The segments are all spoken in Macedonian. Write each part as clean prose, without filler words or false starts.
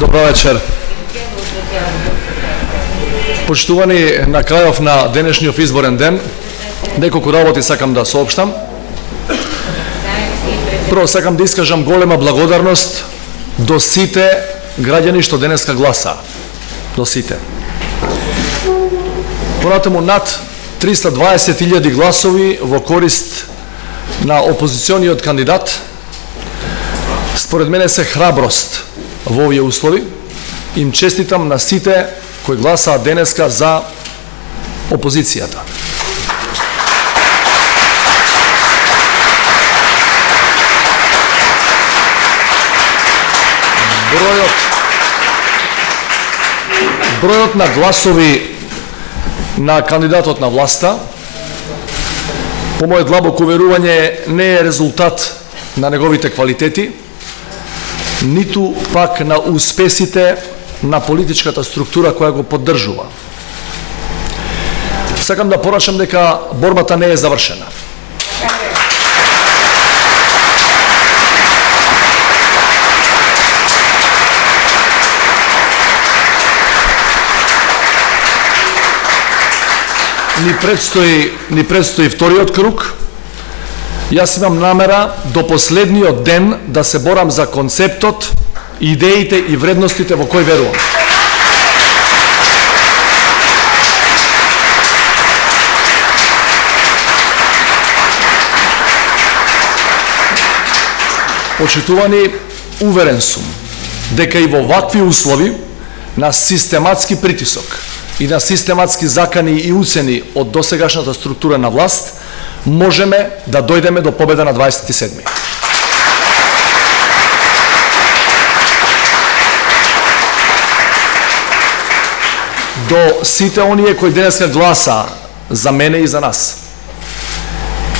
Добро вечер. Почитувани, на крајов на денешниот изборен ден, неколку работи сакам да соопштам. Прво сакам да искажам голема благодарност до сите граѓани што денеска гласа. До сите. Понатаму над 320.000 гласови во корист на опозициониот кандидат. Според мене се храброст во овие услови. Им честитам на сите кои гласаа денеска за опозицијата. Бројот на гласови на кандидатот на власта, по моје длабоко уверување, не е резултат на неговите квалитети, ниту пак на успесите на политичката структура која го поддржува. Сакам да порачам дека борбата не е завршена. Ни предстои вториот круг. Јас имам намера до последниот ден да се борам за концептот, идеите и вредностите во кои верувам. Почитувани, уверен сум дека и во вакви услови на систематски притисок и на систематски закани и уцени од досегашната структура на власт, можеме да дојдеме до победа на 27. До сите оние кои денеска гласа за мене и за нас,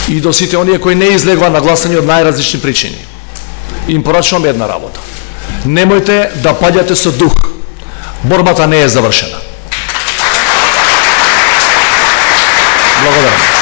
и до сите оние кои не излегува на гласање од најразлични причини, им порачувам една работа. Немојте да паѓате со дух. Борбата не е завршена. Благодарам.